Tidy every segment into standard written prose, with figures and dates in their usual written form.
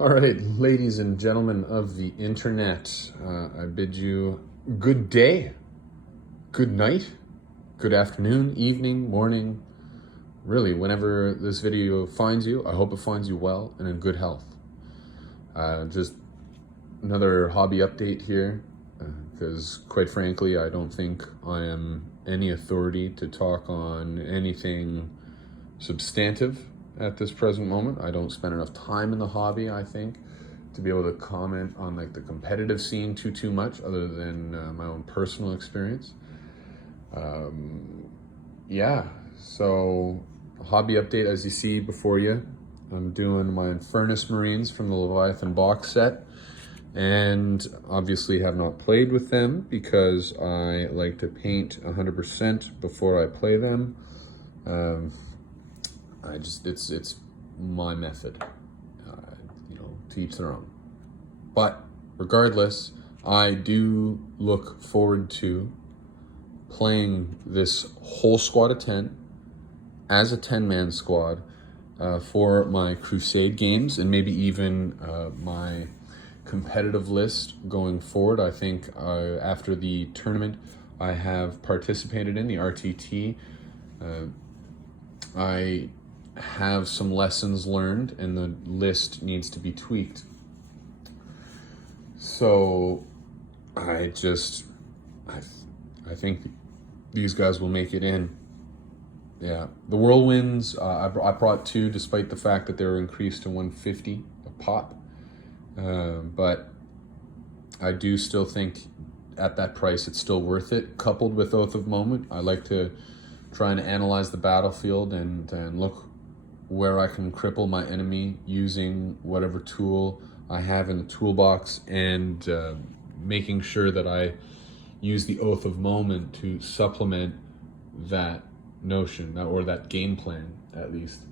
All right, ladies and gentlemen of the internet, I bid you good day, good night, good afternoon, evening, morning, really, whenever this video finds you. I hope it finds you well and in good health. Just another hobby update here, because quite frankly, I don't think I am any authority to talk on anything substantive at this present moment. I don't spend enough time in the hobby, I think, to be able to comment on like the competitive scene too much, other than my own personal experience. Yeah, so hobby update, as you see before you, I'm doing my Infernus Marines from the Leviathan box set, and obviously have not played with them because I like to paint 100% before I play them. It's my method, to each their own. But regardless, I do look forward to playing this whole squad of 10 as a 10-man squad for my Crusade games, and maybe even my competitive list going forward. I think after the tournament I have participated in, the RTT, I have some lessons learned and the list needs to be tweaked. So I think these guys will make it in. Yeah, the Whirlwinds, I brought two, despite the fact that they were increased to 150 a pop. But I do still think at that price it's still worth it, coupled with Oath of Moment. I like to try and analyze the battlefield and look where I can cripple my enemy using whatever tool I have in the toolbox, and making sure that I use the Oath of Moment to supplement that notion, or that game plan at least.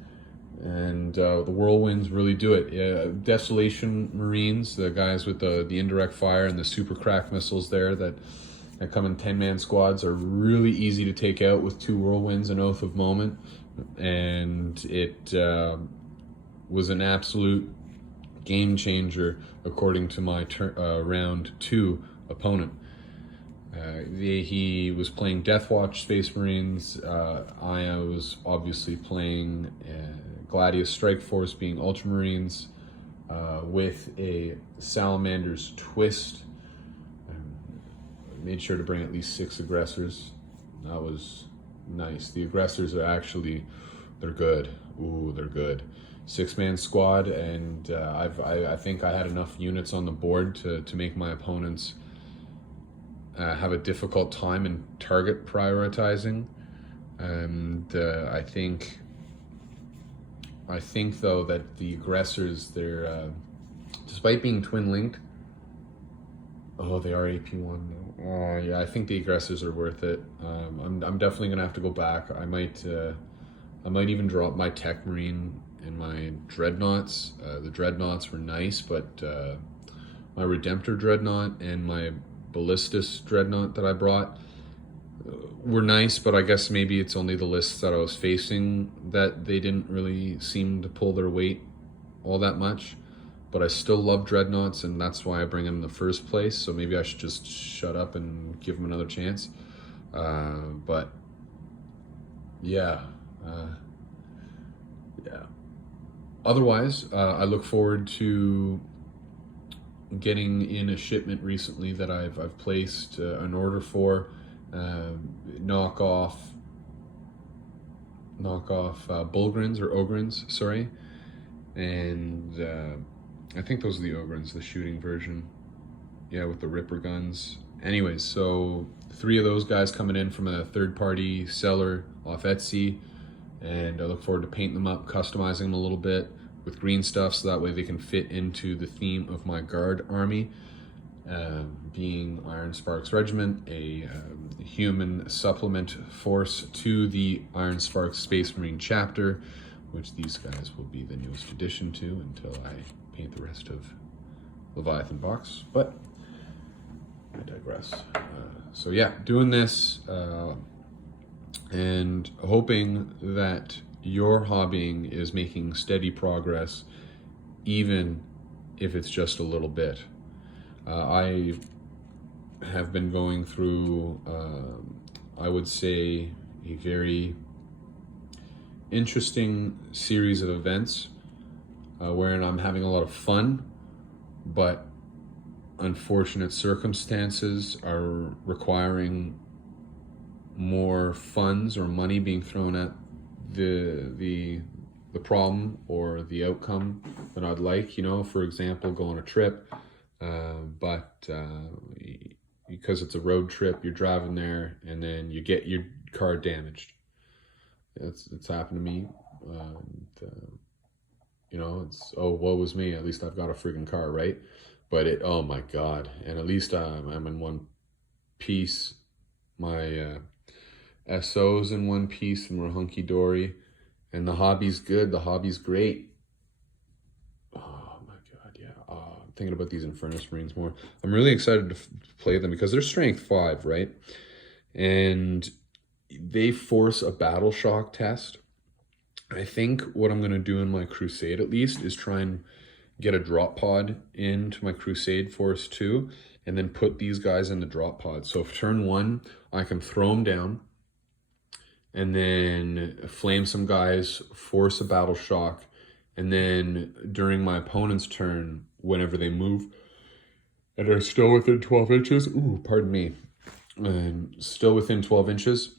And the Whirlwinds really do it. Yeah, Desolation Marines, the guys with the indirect fire and the super crack missiles there that come in 10-man squads, are really easy to take out with two Whirlwinds and Oath of Moment. And it was an absolute game changer according to my round 2 opponent. He was playing Deathwatch Space Marines. I was obviously playing Gladius Strike Force, being Ultramarines, with a Salamander's Twist. Made sure to bring at least 6 aggressors. That was nice. The aggressors are actually, they're good. Ooh, they're good. 6-man squad, and I think I had enough units on the board to make my opponents have a difficult time in target prioritizing. And I think though that the aggressors, they're despite being twin linked, oh, they are AP1 though. Oh yeah, I think the aggressors are worth it. I'm definitely gonna have to go back. I might even drop my Tech Marine and my Dreadnoughts. The Dreadnoughts were nice, but my Redemptor Dreadnought and my Ballistus Dreadnought that I brought were nice, but I guess maybe it's only the lists that I was facing that they didn't really seem to pull their weight all that much. But I still love Dreadnoughts, and that's why I bring them in the first place. So maybe I should just shut up and give them another chance. But yeah. Otherwise, I look forward to getting in a shipment recently that I've placed an order for. Knockoff Bulgrins, or Ogrins, sorry. And I think those are the Ogrins, the shooting version. Yeah, with the Ripper guns. Anyways, so 3 of those guys coming in from a third-party seller off Etsy, and I look forward to painting them up, customizing them a little bit with green stuff, so that way they can fit into the theme of my guard army, being Iron Sparks Regiment, a human supplement force to the Iron Sparks Space Marine chapter, which these guys will be the newest addition to until I paint the rest of Leviathan box. But I digress. So yeah, doing this and hoping that your hobbying is making steady progress, even if it's just a little bit. I have been going through, I would say, a very interesting series of events wherein I'm having a lot of fun, but unfortunate circumstances are requiring more funds or money being thrown at the problem or the outcome than I'd like. You know, for example, go on a trip, but because it's a road trip, you're driving there and then you get your car damaged. It's happened to me. You know, it's, oh, woe was me. At least I've got a friggin' car, right? But oh my God. And at least I'm in one piece. My SO's in one piece and we're hunky-dory. And the hobby's good. The hobby's great. Oh my God, yeah. I'm thinking about these Infernus Marines more. I'm really excited to play them because they're strength 5, right? And they force a battle shock test. I think what I'm going to do in my crusade, at least, is try and get a drop pod into my crusade force 2 and then put these guys in the drop pod. So if turn 1, I can throw them down and then flame some guys, force a battle shock, and then during my opponent's turn, whenever they move and are still within 12 inches, ooh, pardon me, and still within 12 inches,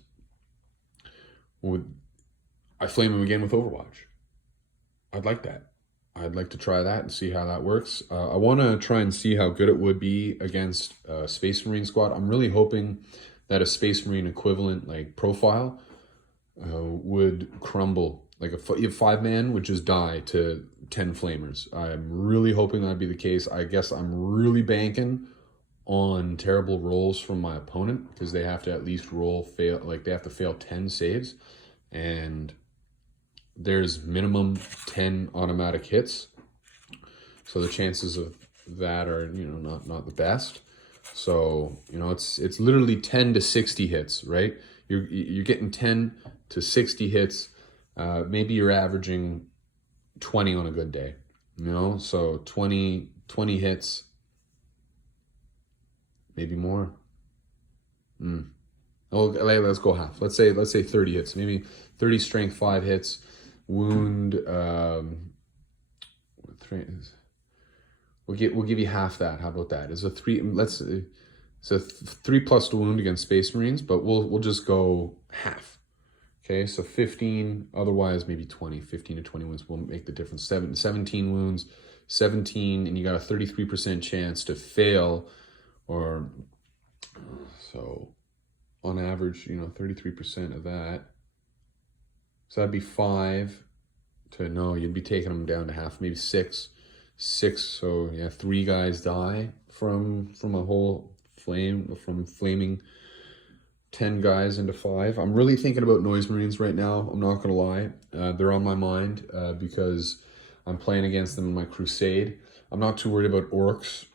I flame them again with Overwatch. I'd like that. I'd like to try that and see how that works. I want to try and see how good it would be against a Space Marine squad. I'm really hoping that a Space Marine equivalent like profile would crumble. Like a 5-man would just die to 10 flamers. I'm really hoping that'd be the case. I guess I'm really banking on terrible rolls from my opponent because they have to at least fail, like they have to fail 10 saves. And there's minimum 10 automatic hits. So the chances of that are, you know, not the best. So, you know, it's literally 10 to 60 hits, right? You're getting 10 to 60 hits. Maybe you're averaging 20 on a good day, you know? So 20 hits, maybe more. Oh, let's go half. Let's say 30 hits. Maybe 30 strength 5 hits. Wound. We'll give you half that. How about that? It's a 3. It's a 3 plus to wound against Space Marines, but we'll just go half. Okay, so 15. Otherwise, maybe 20. 15 to 20 wounds will make the difference. 17 wounds, 17, and you got a 33% chance to fail, or so. On average, you know, 33% of that. So that'd be 5 to, no, you'd be taking them down to half, maybe 6. So yeah, 3 guys die from a whole flame, from flaming 10 guys into 5. I'm really thinking about Noise Marines right now. I'm not gonna lie. They're on my mind because I'm playing against them in my crusade. I'm not too worried about orcs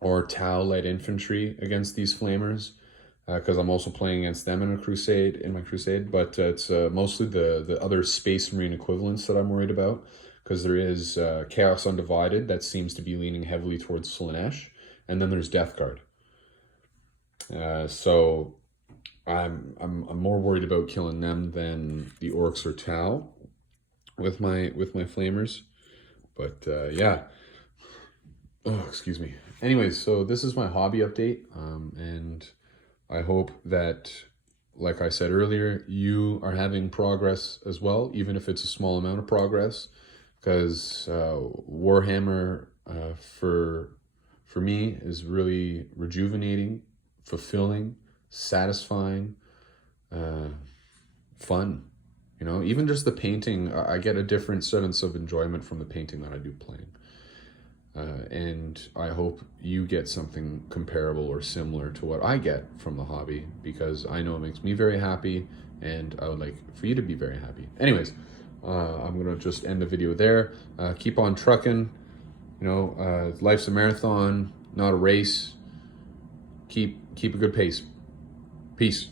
or Tau light infantry against these flamers, because I'm also playing against them in my crusade, but it's mostly the other Space Marine equivalents that I'm worried about, because there is Chaos Undivided that seems to be leaning heavily towards Slaanesh, and then there's Death Guard. So I'm more worried about killing them than the orcs or Tau with my flamers, but yeah. Oh, excuse me. Anyways, so this is my hobby update, and I hope that, like I said earlier, you are having progress as well, even if it's a small amount of progress, because Warhammer for me is really rejuvenating, fulfilling, satisfying, fun. You know, even just the painting, I get a different sense of enjoyment from the painting that I do playing. And I hope you get something comparable or similar to what I get from the hobby, because I know it makes me very happy, and I would like for you to be very happy. Anyways, I'm gonna just end the video there. Keep on trucking. You know, life's a marathon, not a race. Keep a good pace. Peace.